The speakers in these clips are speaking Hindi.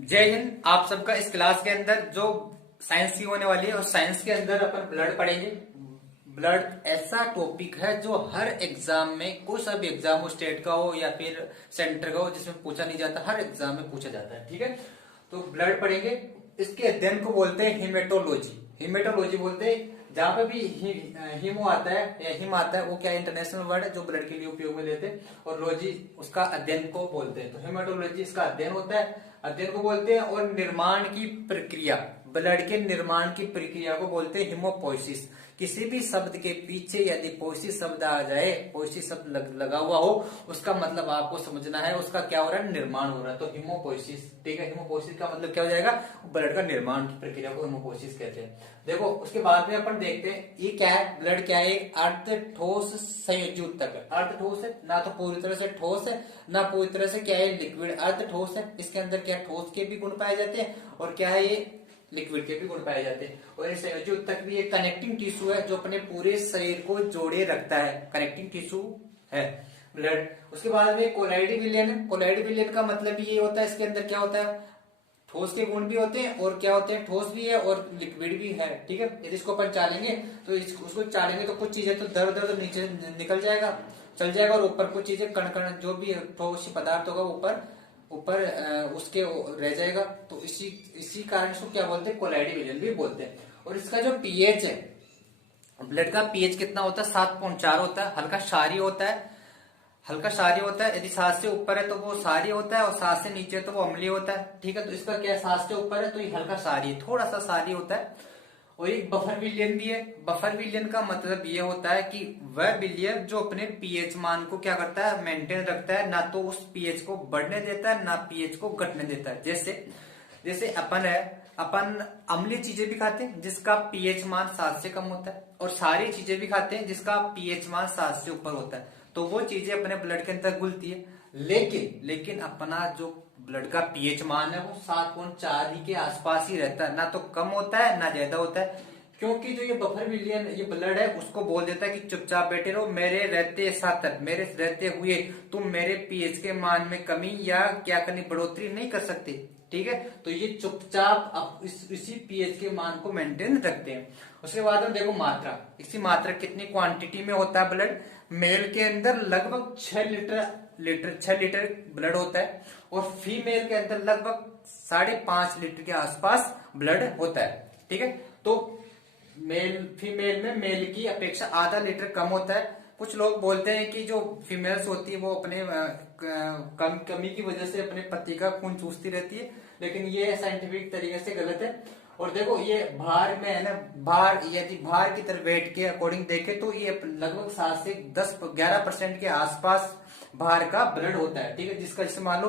जय हिंद। आप सबका इस क्लास के अंदर जो साइंस की होने वाली है और साइंस के अंदर अपन ब्लड पढ़ेंगे। ब्लड ऐसा टॉपिक है जो हर एग्जाम में, कोई सा भी एग्जाम हो, स्टेट का हो या फिर सेंटर का हो, जिसमें पूछा नहीं जाता, हर एग्जाम में पूछा जाता है। ठीक है, तो ब्लड पढ़ेंगे। इसके अध्ययन को बोलते हैं हिमेटोलॉजी। हिमेटोलॉजी बोलते हैं। जहां पे भी हिमो आता है या हिम आता है, वो क्या इंटरनेशनल वर्ड है जो ब्लड के लिए उपयोग में लेते हैं, और लॉजी उसका अध्ययन को बोलते हैं। तो हिमेटोलॉजी इसका अध्ययन होता है, अध्ययन को बोलते हैं। और निर्माण की प्रक्रिया, ब्लड के निर्माण की प्रक्रिया को बोलते हैं हिमोपोइसिस। किसी भी शब्द के पीछे यदि पोइसिस शब्द आ जाए, पोइसिस शब्द लगा हुआ हो, उसका मतलब आपको समझना है उसका क्या हो रहा है, निर्माण हो रहा है। तो हिमोपोइसिस, ठीक है, हिमोपोइसिस का मतलब क्या हो जाएगा, ब्लड का निर्माण की प्रक्रिया को हिमोपोइसिस कहते हैं। देखो उसके बाद में अपन देखते हैं ये क्या है। ब्लड क्या है, अर्ध ठोस संयोजी ऊतक है। अर्ध ठोस है, ना तो पूरी तरह से ठोस है, ना पूरी तरह से क्या है लिक्विड। अर्ध ठोस है, इसके अंदर क्या ठोस के भी गुण पाए जाते हैं, और क्या है ये लिक्विड के भी गुण पाए जाते हैं। और ये संयोजी ऊतक भी एक कनेक्टिंग टिश्यू है जो अपने पूरे शरीर को जोड़े रखता है। कनेक्टिंग टिश्यू है ब्लड। उसके बाद में कोलाइडी विलियन है। कोलाइडी विलियन का मतलब ये होता है, इसके अंदर क्या होता है, ठोस के गुण भी होते हैं, और क्या होते हैं, ठोस भी है और लिक्विड भी है। ठीक है, यदि इसको अपन चालेंगे तो उसको चालेंगे तो कुछ चीजें तो दर दर नीचे निकल जाएगा, चल जाएगा, और ऊपर कुछ चीजें कण कण जो भी ठोस पदार्थ होगा ऊपर ऊपर उसके रह जाएगा। तो इसी कारण इसको क्या बोलते हैं, कोलाइडी विलियन भी बोलते हैं। और इसका जो पीएच है, ब्लड का पीएच कितना होता है, 7.4 होता है। हल्का क्षारीय होता है, हल्का क्षारीय होता है। यदि 7 से ऊपर है तो वो क्षारीय होता है, और 7 से नीचे तो वो अम्लीय होता है। ठीक है, तो इसका क्या, 7 से ऊपर है तो ये हल्का क्षारीय, थोड़ा सा क्षारीय होता है। और एक बफर विलियन भी है। बफर विलियन का मतलब ये होता है कि वह विलियन जो अपने पीएच मान को क्या करता है, मेंटेन रखता है, ना तो उस पीएच को बढ़ने देता है ना पीएच को घटने देता है। जैसे जैसे अपन है, अपन अम्लीय चीजें भी खाते हैं जिसका पीएच मान 7 से कम होता है, और सारी चीजें भी खाते हैं जिसका पीएच मान 7 से ऊपर होता है। तो वो चीजें अपने ब्लड के अंदर घुलती है। लेकिन अपना जो ब्लड का पीएच मान है वो 7.4 ही के आसपास ही रहता है, ना तो कम होता है ना ज्यादा होता है। क्योंकि जो ये बफर विलियन, ये ब्लड है, उसको बोल देता है कि चुपचाप बैठे रहो, मेरे रहते साथ, मेरे रहते हुए तुम मेरे पीएच के मान में कमी या क्या करनी, बढ़ोतरी नहीं कर सकते। ठीक है, तो ये चुपचाप अब इसी पीएच के मान को मेंटेन रखते हैं। उसके बाद हम देखो मात्रा। इसी मात्रा कितनी क्वांटिटी में होता है ब्लड, मेल के अंदर लगभग 6 लीटर ब्लड होता है, और फीमेल के अंदर लगभग 5.5 लीटर के आसपास ब्लड होता है। ठीक है, तो फीमेल में मेल की अपेक्षा आधा लीटर कम होता है। कुछ लोग बोलते हैं कि जो फीमेल्स होती है वो अपने कमी की वजह से अपने पति का खून चूसती रहती है, लेकिन ये साइंटिफिक तरीके से गलत है। और देखो ये भार में है ना, भार यदि भार की तरफ वेट के अकॉर्डिंग देखे तो ये लगभग 7 से 10-11% के आसपास भार का ब्लड होता है। ठीक है, जिसका जैसे मान लो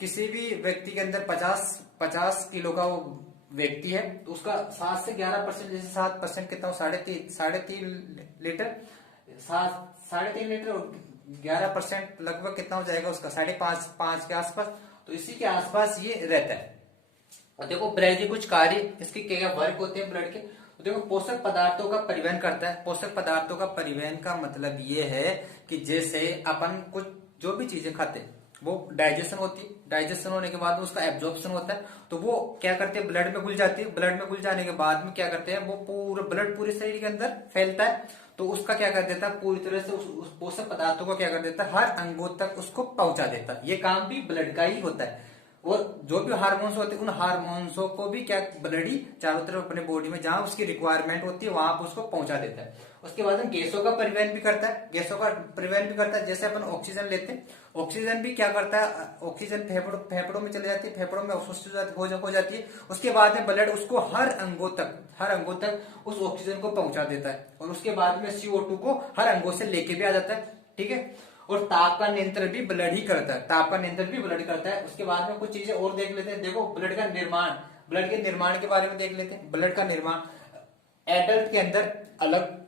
किसी भी व्यक्ति के अंदर 50 किलो का वो व्यक्ति है, तो उसका 7 से 11%, जैसे 7% कितना हो, 3.5 लीटर, 3.5 लीटर, और 11% लगभग कितना हो जाएगा उसका, 5.5 के आसपास। तो इसी के आसपास ये रहता है। और देखो ब्लड के कुछ कार्य, इसके क्या वर्क होते हैं ब्लड के। तो देखो पोषक पदार्थों का परिवहन करता है। पोषक पदार्थों का परिवहन का मतलब ये है कि जैसे अपन कुछ जो भी चीजें खाते हैं वो डाइजेशन होती है, डाइजेशन होने के बाद उसका एब्जॉर्प्शन होता है, तो वो क्या करते हैं, ब्लड में घुल जाती है। ब्लड में घुल जाने के बाद में क्या करते हैं, वो पूरा ब्लड पूरे शरीर के अंदर फैलता है, तो उसका क्या कर देता है, पूरी तरह से उस पोषक पदार्थों को क्या कर देता है, हर अंगों तक उसको पहुंचा देता है। ये काम भी ब्लड का ही होता है। और जो भी हार्मोन्स होते हैं उन हार्मोन्सों को भी क्या ब्लड ही चारों तरफ अपने बॉडी में जहां उसकी रिक्वायरमेंट होती है वहां पर उसको पहुंचा देता है। उसके बाद में गैसों का परिवहन भी करता है। गैसों का परिवहन भी करता है, जैसे अपन ऑक्सीजन लेते हैं, ऑक्सीजन भी क्या करता है, ऑक्सीजन फेफड़ों में चले जाती है, फेफड़ों में अवशोषित हो जाती है। उसके बाद में ब्लड उसको हर अंगों तक उस ऑक्सीजन को पहुंचा देता है, और उसके बाद में CO2 को हर अंगों से लेके भी आ जाता है। ठीक है, और ताप का नियंत्रण भी ब्लड ही करता है, ताप का नियंत्रण भी ब्लड करता है। उसके बाद में कुछ चीजें और देख लेते हैं। देखो ब्लड का निर्माण, ब्लड के निर्माण के बारे में देख लेते हैं। ब्लड का निर्माण एडल्ट के अंदर अलग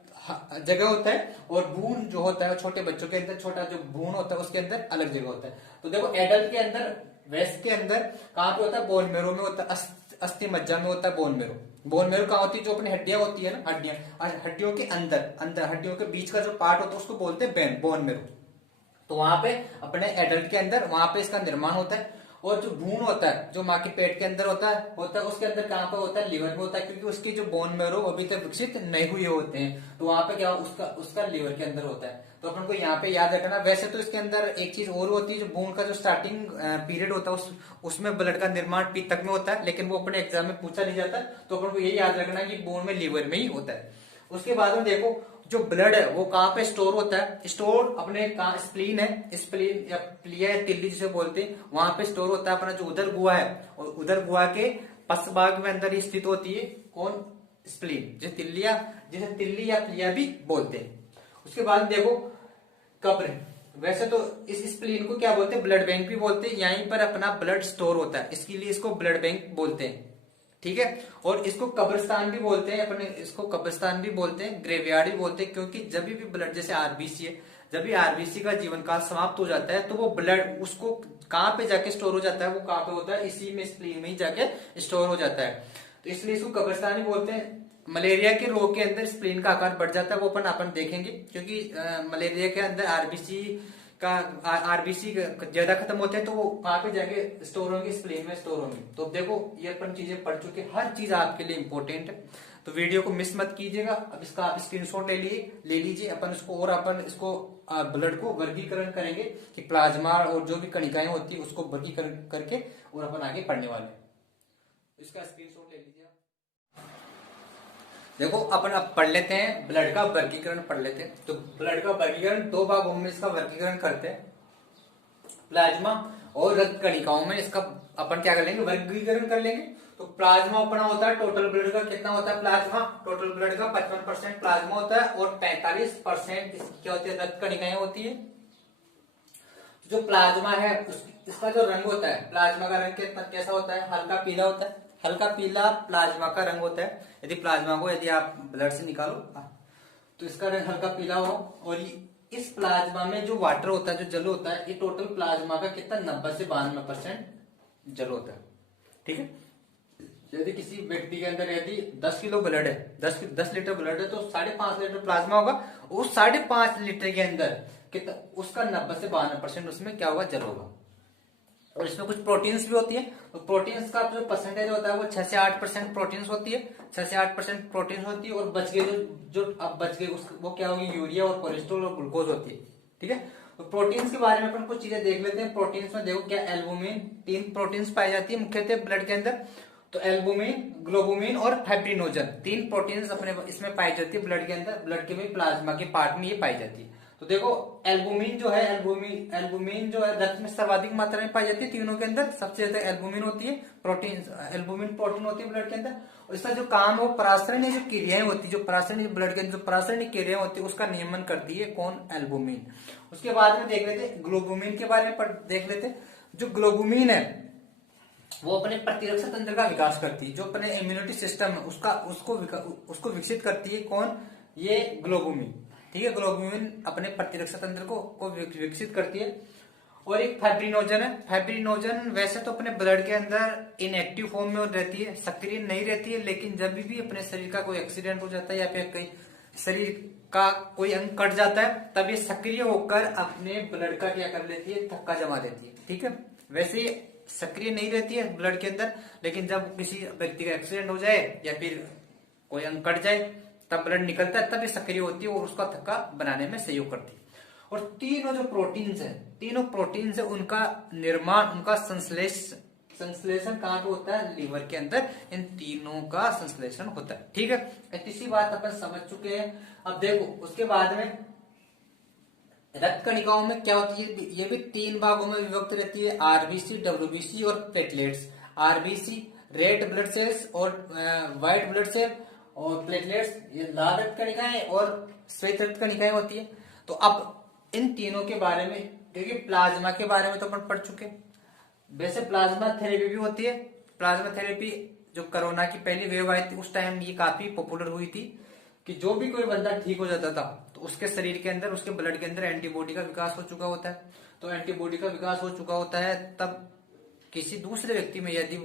जगह होता है, और भ्रूण जो होता है छोटे बच्चों के अंदर, छोटा जो भ्रूण होता है उसके अंदर अलग जगह होता है। तो देखो एडल्ट के अंदर, वेस्ट के अंदर कहाँ पे होता है, बोन मेरो में होता है, अस्थि मज्जा में होता है बोन मेरो। बोन मेरो कहाँ होती है, जो अपनी हड्डियां होती है ना, हड्डियों के अंदर हड्डियों के बीच का जो पार्ट होता है उसको बोलते हैं बोन मेरो। तो वहां पे अपने एडल्ट के अंदर वहां पे इसका निर्माण होता है। और जो भ्रूण होता है, जो माँ के पेट के अंदर होता है उसके अंदर कहाँ पे होता है, लीवर में होता है, क्योंकि उसकी जो बोन मैरो अभी तक विकसित नहीं हुए होते हैं, तो वहां पे क्या उसका उसका लीवर के अंदर होता है। तो अपन को यहाँ पे याद रखना। वैसे तो इसके अंदर एक चीज और होती है, जो भ्रूण का जो स्टार्टिंग पीरियड होता है उसमें ब्लड का निर्माण पित्तक में होता है, लेकिन वो अपने एग्जाम में पूछा नहीं जाता, तो अपन को यही याद रखना कि भ्रूण में लीवर में ही होता है। उसके बाद में देखो जो ब्लड है वो कहाँ पे स्टोर होता है, स्टोर अपने कहाँ, स्प्लीन है, स्प्लीन या प्लिया या तिल्ली जिसे बोलते हैं, वहां पे स्टोर होता है अपना जो उदर गुहा है, और उदर गुहा के पश्च भाग में अंदर ही स्थित होती है कौन, स्प्लीन, जिसे तिल्ली या प्लिया भी बोलते हैं। उसके बाद देखो कब्र, वैसे तो इस स्प्लीन को क्या बोलते हैं, ब्लड बैंक भी बोलते हैं, यहीं पर अपना ब्लड स्टोर होता है, इसके लिए इसको ब्लड बैंक बोलते हैं, ठीक है। और इसको कब्रिस्तान भी बोलते हैं, अपने इसको कब्रिस्तान भी बोलते हैं, ग्रेवयार्ड भी बोलते हैं, क्योंकि जब भी ब्लड, जैसे आरबीसी है, जब भी आरबीसी का जीवन काल समाप्त हो जाता है तो वो ब्लड उसको कहाँ पे जाके स्टोर हो जाता है, वो कहाँ पे होता है, इसी में स्प्लीन में ही जाके स्टोर हो जाता है, तो इसलिए इसको कब्रिस्तान भी बोलते हैं। मलेरिया के रोग के अंदर स्प्लीन का आकार बढ़ जाता है, वो अपन देखेंगे, क्योंकि मलेरिया के अंदर आरबीसी ज्यादा खत्म होते हैं, तो वो वहां पे जाके स्टोर होंगे, स्प्लीन में स्टोर होंगे। तो देखो ये अपन चीजें पढ़ चुके, हर चीज आपके लिए इंपॉर्टेंट है, तो वीडियो को मिस मत कीजिएगा। अब इसका आप स्क्रीनशॉट ले लीजिए, अपन इसको और अपन इसको ब्लड को वर्गीकरण करेंगे कि प्लाज्मा और जो भी कणिकाएं होती है उसको वर्गीकरण करके और अपन आगे पढ़ने वाले हैं। इसका स्क्रीनशॉट ले लीजिए। देखो अपन अब पढ़ लेते हैं, ब्लड का वर्गीकरण पढ़ लेते हैं। तो ब्लड का वर्गीकरण दो भागों में इसका वर्गीकरण करते हैं, प्लाज्मा और रक्त कणिकाओं में इसका अपन क्या कर लेंगे, वर्गीकरण कर लेंगे। तो प्लाज्मा अपना होता है, टोटल ब्लड का कितना होता है, प्लाज्मा टोटल ब्लड का 55% प्लाज्मा होता है, और 45% इसकी क्या होती है, रक्त कणिकाएं होती है। जो प्लाज्मा है इसका जो रंग होता है, प्लाज्मा का रंग कैसा होता है, हल्का पीला होता है, हल्का पीला प्लाज्मा का रंग होता है। यदि प्लाज्मा को यदि आप ब्लड से निकालो तो इसका रंग हल्का पीला हो, और इस प्लाज्मा में जो वाटर होता है, जो जल होता है, ये टोटल प्लाज्मा का कितना 90 से 92% जल होता है, ठीक है। यदि किसी व्यक्ति के अंदर यदि 10 किलो ब्लड है, 10 लीटर ब्लड है, तो 5.5 लीटर प्लाज्मा होगा, उस 5.5 लीटर के अंदर कितना, उसका 90 से 92% उसमें क्या होगा, जल होगा। और इसमें कुछ प्रोटीन्स भी होती है, तो प्रोटीन्स का जो परसेंटेज होता है वो 6 से 8% प्रोटीन्स होती है, 6 से 8% प्रोटीन्स होती है, और बच गए जो अब बच गए वो क्या होगी, यूरिया और कोलेस्ट्रॉल और ग्लूकोज होती है, ठीक है। तो प्रोटीन्स के बारे में अपन कुछ चीजें देख लेते हैं। प्रोटीन्स में देखो क्या, एल्बुमिन, 3 प्रोटीन्स पाई जाती है मुख्यतः ब्लड के अंदर, तो एल्बुमिन, ग्लोबुमिन और फाइब्रिनोजन, 3 प्रोटीन्स अपने इसमें पाई जाती है ब्लड के अंदर, ब्लड के भी प्लाज्मा के पार्ट में ये पाई जाती है। तो देखो एल्बुमिन जो है, एल्बुमिन जो है रक्त में सर्वाधिक मात्रा में पाई जाती है, तीनों के अंदर सबसे ज्यादा एल्बुमिन होती है, प्रोटीन, एल्बुमिन प्रोटीन होती है ब्लड के अंदर। और इसका जो काम है वो परासरण जो क्रियाएं होती है, जो परासरण ब्लड के अंदर जो परासरण क्रियाएं होती है उसका नियमन करती है कौन, एल्बुमिन। उसके बाद में देख लेते ग्लोबुमिन के बारे में देख लेते। जो ग्लोबुमिन है वो अपने प्रतिरक्षा तंत्र का विकास करती है, जो अपने इम्यूनिटी सिस्टम है उसको विकसित करती है कौन, ये ग्लोबुमिन, ठीक है। ग्लोबुमिन अपने प्रतिरक्षा तंत्र को विकसित करती है। और एक फाइब्रिनोजन है, फाइब्रिनोजन वैसे तो अपने ब्लड के अंदर इनएक्टिव फॉर्म में रहती है, सक्रिय नहीं रहती है, लेकिन जब भी अपने शरीर का कोई एक्सीडेंट हो जाता है या फिर कहीं शरीर का कोई अंग कट जाता है, तब ये सक्रिय होकर अपने ब्लड का क्या कर लेती है, थक्का जमा देती है, ठीक है। वैसे सक्रिय नहीं रहती है ब्लड के अंदर, लेकिन जब किसी व्यक्ति का एक्सीडेंट हो जाए या फिर कोई अंग कट जाए तब ब्लड निकलता है, तब ये सक्रिय होती है और उसका थक्का बनाने में सहयोग करती है। और तीनों जो प्रोटीन्स है उनका निर्माण, उनका संश्लेषण कहाँ पे होता है, लीवर के अंदर, इन तीनों का संश्लेषण होता है, ठीक है। इसी बात अपन समझ चुके हैं। अब देखो उसके बाद में रक्त कणिकाओं में क्या होती है, ये भी 3 भागों में विभक्त रहती है, आरबीसी, डब्ल्यूबीसी और platelets. RBC red blood cells और व्हाइट ब्लड सेल, और प्लेटलेट्स ये लाल रक्त कणिकाएं और श्वेत रक्त कणिकाएं होती है। तो अब इन तीनों के बारे में, क्योंकि प्लाज्मा के बारे में तो अपन पढ़ चुके, वैसे प्लाज्मा थेरेपी भी होती है। प्लाज्मा थेरेपी जो कोरोना की पहली वेव आई थी उस टाइम ये काफी पॉपुलर हुई थी, कि जो भी कोई बंदा ठीक हो जाता था तो उसके शरीर के अंदर, उसके ब्लड के अंदर एंटीबॉडी का विकास हो चुका होता है। तो एंटीबॉडी का विकास हो चुका होता है, तब किसी दूसरे व्यक्ति में यदि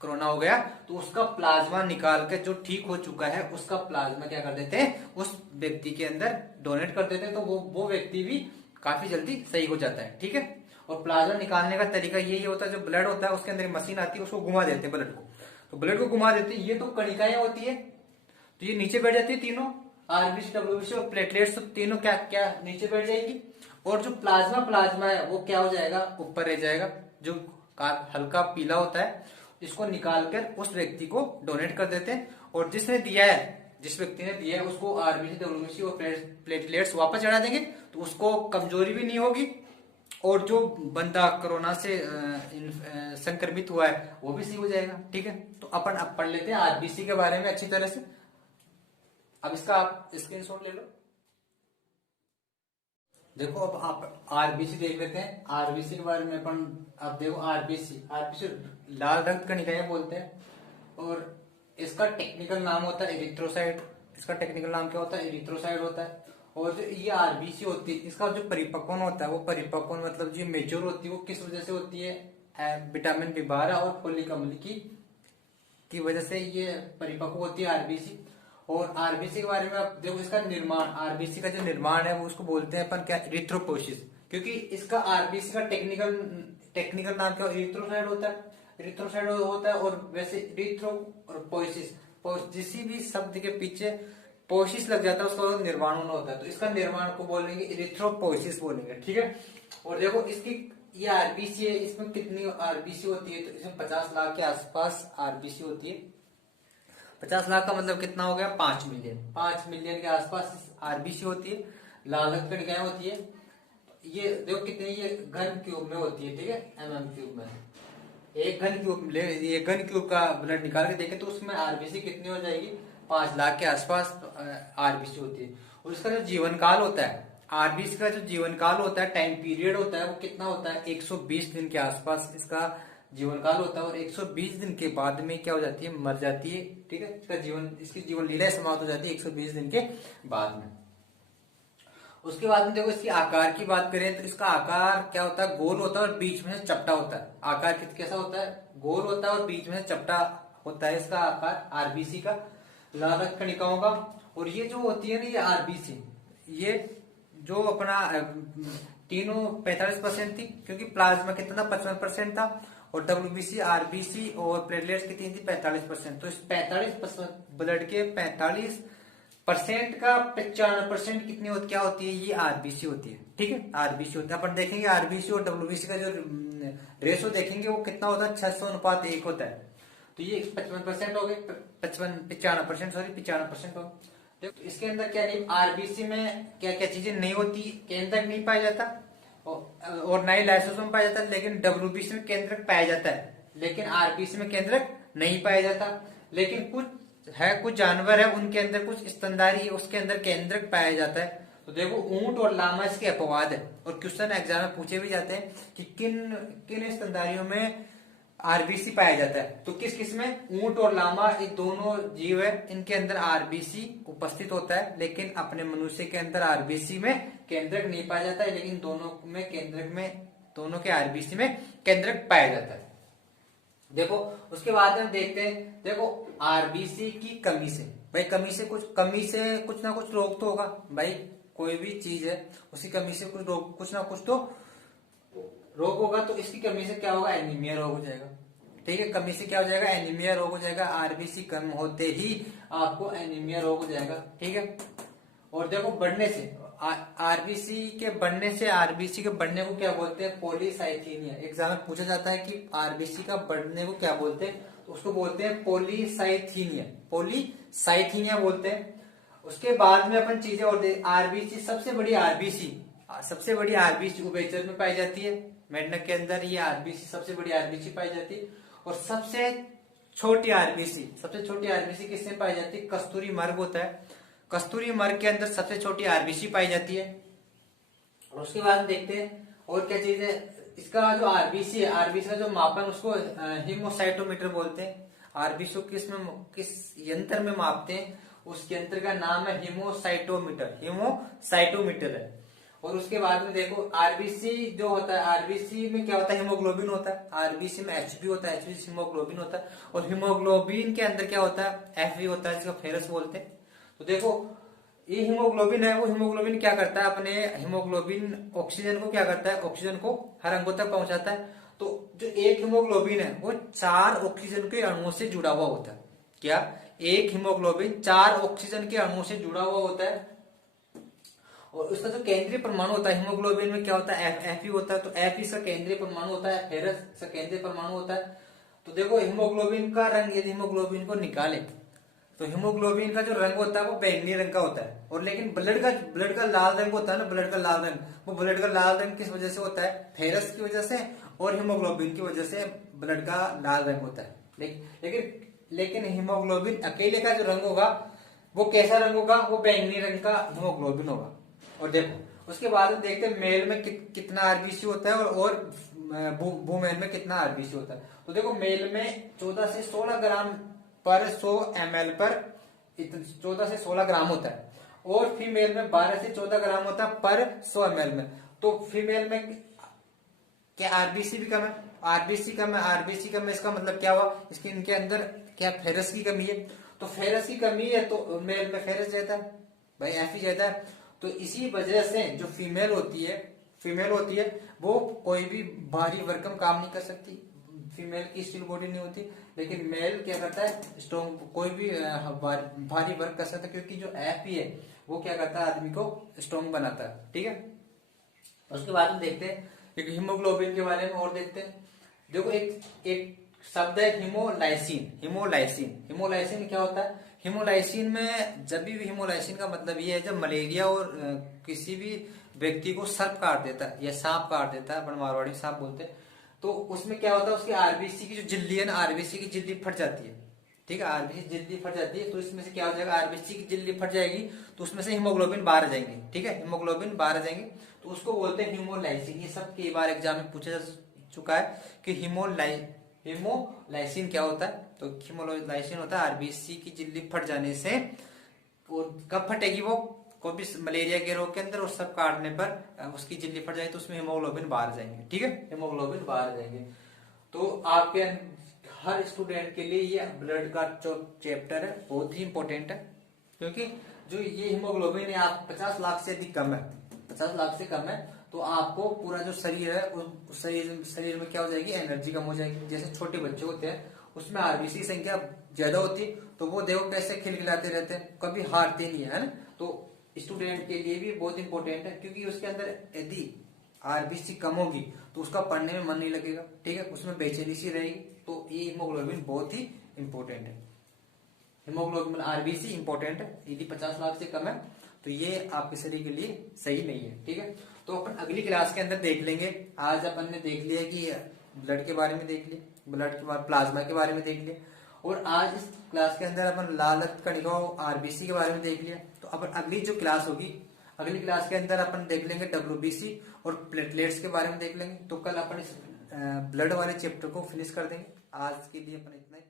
कोरोना हो गया तो उसका प्लाज्मा निकाल के, जो ठीक हो चुका है उसका प्लाज्मा क्या कर देते हैं, उस व्यक्ति के अंदर डोनेट कर देते हैं, तो वो व्यक्ति भी काफी जल्दी सही हो जाता है, ठीक है। और प्लाज्मा निकालने का तरीका यही होता है, जो ब्लड होता है उसके अंदर मशीन आती है, उसको घुमा देते हैं ब्लड को, तो ब्लड को घुमा देते हैं। ये तो कणिकाएं होती है, तो ये नीचे बैठ जाती है तीनों, आरबीसी, डब्ल्यूबीसी और प्लेटलेट्स, तो तीनों क्या क्या नीचे बैठ जाएगी। और जो प्लाज्मा प्लाज्मा है वो क्या हो जाएगा, ऊपर रह जाएगा, जो हल्का पीला होता है, इसको निकालकर उस व्यक्ति को डोनेट कर देते हैं। और जिसने दिया है, जिस व्यक्ति ने दिया है, उसको आरबीसी, डब्ल्यूबीसी और प्लेटलेट्स वापस चढ़ा देंगे, तो उसको कमजोरी भी नहीं होगी, और जो बंदा कोरोना से संक्रमित हुआ है वो भी सही हो जाएगा। ठीक है, तो अपन अब पढ़ लेते हैं आरबीसी के बारे में अच्छी तरह से। अब इसका आप स्क्रीनशॉट ले लो। देखो अब आप आरबीसी देख लेते हैं। आरबीसी के बारे में अपन अब देखो, आरबीसी आरबीसी लाल रक्त कणिकाएं बोलते हैं, और इसका टेक्निकल नाम होता है एरिथ्रोसाइट। इसका टेक्निकल नाम क्या होता है, एरिथ्रोसाइट होता है। और जो ये आरबीसी होती है, इसका जो परिपक्वन होता है, वो परिपक्वन मतलब जो मेच्योर होती है वो किस वजह से होती है, विटामिन बी12 और फोलिक अम्ल की वजह से ये परिपक्व होती है आरबीसी। और आरबीसी के बारे में आप देखो, इसका निर्माण, आरबीसी का जो निर्माण है वो उसको बोलते हैं अपन क्या, इरिथ्रोपोइसिस, क्योंकि इसका आरबीसी का टेक्निकल नाम क्या, इरिथ्रोसाइट होता है, इरिथ्रोसाइट होता है। और वैसे इरिथ्रो और पोइसिस, जिस भी शब्द के पीछे पोइसिस लग जाता है उसका निर्माण होना होता है, तो इसका निर्माण को बोलेंगे इरिथ्रोपोइसिस बोलेंगे। ठीक है, और देखो इसकी ये आरबीसी है, इसमें कितनी आरबीसी होती है, तो इसमें 50 लाख के आसपास आरबीसी होती है। 50 लाख का मतलब कितना हो गया, 5 मिलियन, 5 मिलियन के आसपास आरबीसी होती है। लाल रक्त कणिकाएं होती है, ये देखो कितनी, ये घन क्यूब में होती है। ठीक है, एमएम क्यूब में, एक घन क्यूब का ब्लड निकाल के देखें तो उसमें आरबीसी कितनी हो जाएगी, 5 लाख के आसपास आरबीसी होती है। और इसका जो जीवन काल होता है, आरबीसी का जो जीवन काल होता है, टाइम पीरियड होता है, वो कितना होता है, 120 दिन के आसपास इसका जीवन काल होता है। और 120 दिन के बाद में क्या हो जाती है, मर जाती है। ठीक है, इसकी जीवन लीला समाप्त हो जाती है 120 दिन के बाद में। उसके बाद में देखो इसकी आकार की बात करें तो इसका आकार क्या होता है, गोल होता है और बीच में से चपटा होता है। आकार कैसा होता है, गोल होता है और बीच में से चपटा होता है इसका आकार आरबीसी का, लाल रक्त कणिकाओं का। और ये जो होती है ना, ये आरबीसी, ये जो अपना तीनों 45% थी, क्योंकि प्लाज्मा कितना 55% था, और डब्ल्यूबीसी, आरबीसी और प्लेटलेट्स कितनी थी, 45%। तो इस 45% ब्लड के 45% का 95% कितनी होती, क्या होती है, ये आरबीसी होती है। ठीक है, आरबीसी होती है। अपन देखेंगे आरबीसी और डब्ल्यूबीसी का जो रेशो देखेंगे वो कितना होता है, 600:1 होता है। तो ये 55% हो गए, 95% हो गए। देखो इसके अंदर क्या नहीं, आरबीसी में क्या क्या चीजें नहीं होती, केंद्रक नहीं पाया जाता और ना ही लाइसोसोम पाया जाता है, लेकिन डब्ल्यूबीसी में केंद्रक पाया जाता है, लेकिन आरबीसी में केंद्रक नहीं पाया जाता। लेकिन कुछ जानवर है उनके अंदर कुछ स्तनधारी, उसके अंदर केंद्रक पाया जाता है। तो देखो ऊंट और लामा इसके अपवाद है, और क्वेश्चन एग्जाम में पूछे भी जाते हैं कि किन स्तनधारियों में आरबीसी पाया जाता है। तो किस में, ऊंट और लामा, ये दोनों जीव है, इनके अंदर आरबीसी उपस्थित होता है, लेकिन अपने मनुष्य के अंदर आरबीसी में केंद्रक नहीं पाया जाता है, लेकिन दोनों के आरबीसी में केंद्रक पाया जाता है। देखो उसके बाद हम देखते हैं, देखो आरबीसी की कमी से, भाई कमी से कुछ ना कुछ रोग तो होगा भाई, कोई भी चीज है उसकी कमी से कुछ ना कुछ तो रोग होगा। तो इसकी कमी से क्या होगा, एनीमिया रोग हो जाएगा। ठीक है, कमी से क्या हो जाएगा, एनीमिया रोग हो जाएगा। आरबीसी कम होते ही आपको एनीमिया रोग हो जाएगा। ठीक है, और देखो बढ़ने से, आरबीसी के बढ़ने को क्या बोलते हैं, पॉलीसाइथीनिया। एग्जाम में पूछा जाता है कि आरबीसी का बढ़ने को क्या बोलते हैं, तो उसको बोलते हैं पॉलीसाइथीनिया बोलते हैं। उसके बाद में अपन चीजें और आरबीसी, सबसे बड़ी आरबीसी उभयचर में पाई जाती है, मेंढक के अंदर ये आरबीसी, सबसे बड़ी आरबीसी पाई जाती है। और सबसे छोटी आरबीसी किसमें पाई जाती है, कस्तूरी मर्ग होता है, कस्तूरी मर्ग के अंदर सबसे छोटी आरबीसी पाई जाती है। और उसके बाद देखते हैं और क्या चीज है, इसका जो आरबीसी है, आरबीसी का जो मापन उसको हीमोसाइटोमीटर बोलते हैं। आरबीसी को किस यंत्र में मापते हैं, उस यंत्र का नाम है हीमोसाइटोमीटर है। और उसके बाद में देखो आरबीसी जो होता है, आरबीसी में क्या होता है, हीमोग्लोबिन होता है। आरबीसी में एचबी होता है, एचबी हीमोग्लोबिन होता है। और हीमोग्लोबिन के अंदर क्या होता है, एफबी होता है, जिसको फेरस बोलते हैं। तो देखो ये हीमोग्लोबिन है, वो हीमोग्लोबिन क्या करता है, अपने हीमोग्लोबिन ऑक्सीजन को क्या करता है, ऑक्सीजन को हर अंगों तक पहुंचाता है। तो जो एक हीमोग्लोबिन है वो 4 ऑक्सीजन के अणुओं से जुड़ा हुआ होता है। क्या? एक हीमोग्लोबिन 4 ऑक्सीजन के अणुओं से जुड़ा हुआ होता है। और उसका जो केंद्रीय परमाणु होता है हीमोग्लोबिन में क्या होता है, Fe होता है। तो Fe इसका केंद्रीय परमाणु होता है, फेरस इसका केंद्रीय परमाणु होता है। तो देखो हीमोग्लोबिन का रंग, यदि हीमोग्लोबिन को निकाले तो हीमोग्लोबिन का जो रंग होता है वो बैंगनी रंग का होता है। और लेकिन ब्लड का लाल रंग होता है ना, ब्लड का लाल रंग, वो ब्लड का लाल रंग किस वजह से होता है, फेरस की वजह से और हीमोग्लोबिन की वजह से ब्लड का लाल रंग होता है। लेकिन हीमोग्लोबिन अकेले का जो रंग होगा वो कैसा रंग होगा, वो बैंगनी रंग का हीमोग्लोबिन होगा। और देखो उसके बाद हम देखते हैं मेल में कितना आरबीसी होता है और वुमेन में कितना आरबीसी होता है। तो देखो मेल में 14 से 16 ग्राम पर 100 ml पर 14 से 16 ग्राम होता है। और फीमेल में 12 से 14 ग्राम होता है पर 100 ml में। तो फीमेल में क्या आरबीसी भी कम है, आरबीसी कम है, आरबीसी कम है, इसका मतलब क्या हुआ, इसके इनके अंदर क्या फेरस की कमी है। तो फेरस की कमी है तो मेल में फेरस ज्यादा है भाई, Fe ज्यादा है। तो इसी वजह से जो फीमेल होती है वो कोई भी भारी भरकम काम नहीं कर सकती। फीमेल की स्टील बॉडी नहीं होती, लेकिन मेल क्या करता है, स्ट्रॉन्ग कोई भी भारी वर्क कर सकता है, क्योंकि जो Fe है वो क्या करता है, आदमी को स्ट्रॉन्ग बनाता है। ठीक है, उसके बाद हम देखते हैं एक हीमोग्लोबिन के बारे में और देखते हैं। देखो एक शब्द है हीमोलाइसिन क्या होता है, हीमोलाइसिन में जब भी हीमोलाइसिन का मतलब ये है जब मलेरिया और किसी भी व्यक्ति को सर्प काट देता है या सांप काट देता है, अपन मारवाड़ी सांप बोलते हैं, तो उसमें क्या होता है, उसकी आरबीसी की जो झिल्ली है ना, आरबीसी की झिल्ली फट जाती है। ठीक है, आरबीसी झिल्ली फट जाती है, तो इसमें से क्या हो जाएगा, आरबीसी की झिल्ली फट जाएगी तो उसमें से हीमोग्लोबिन बाहर आ जाएंगे। ठीक है, हीमोग्लोबिन बाहर आ जाएंगे तो उसको बोलते हैं हीमोलाइसिन। ये सब कई बार एग्जाम में पूछा जा चुका है कि हीमोलाइसिन क्या होता है। तो हीमोलाइसिन होता है आरबीसी की झिल्ली फट जाने से, और कब फटेगी वो, कोई भी मलेरिया के रोग के अंदर और सब काटने पर उसकी झिल्ली फट जाएगी तो उसमें हीमोग्लोबिन बाहर आ जाएंगे। ठीक है, हीमोग्लोबिन बाहर आ जाएंगे। तो आपके हर स्टूडेंट के लिए ये ब्लड का जो चैप्टर है बहुत ही इंपॉर्टेंट है, क्योंकि जो ये हीमोग्लोबिन है आप 50 लाख से अधिक कम है, 50 लाख से कम है, तो आपको पूरा जो शरीर है उस शरीर में क्या हो जाएगी, एनर्जी कम हो जाएगी। जैसे छोटे बच्चे होते हैं उसमें आरबीसी की संख्या ज्यादा होती, तो वो देखो कैसे खिलखिलाते रहते हैं, कभी हारते नहीं है ना। तो स्टूडेंट के लिए भी बहुत इंपॉर्टेंट है, क्योंकि उसके अंदर यदि आरबीसी कम होगी तो उसका पढ़ने में मन नहीं लगेगा। ठीक है, उसमें बेचैनी सी रहेगी। तो ये हीमोग्लोबिन बहुत ही इंपॉर्टेंट है, हीमोग्लोबिन आरबीसी इंपॉर्टेंट है। यदि 50 लाख से कम है तो ये आपके शरीर के लिए सही नहीं है। ठीक है, तो अपन अगली क्लास के अंदर देख लेंगे। आज अपन ने देख लिया कि ब्लड के बारे में देख लिया, ब्लड के बाद प्लाज्मा के बारे में देख लिया, और आज इस क्लास के अंदर अपन लाल रक्त कणिकाओं आरबीसी के बारे में देख लिया। तो अपन अगली जो क्लास होगी, अगली क्लास के अंदर अपन देख लेंगे डब्ल्यूबीसी और प्लेटलेट्स के बारे में देख लेंगे। तो कल अपन इस ब्लड वाले चैप्टर को फिनिश कर देंगे। आज के लिए अपन इतना ही।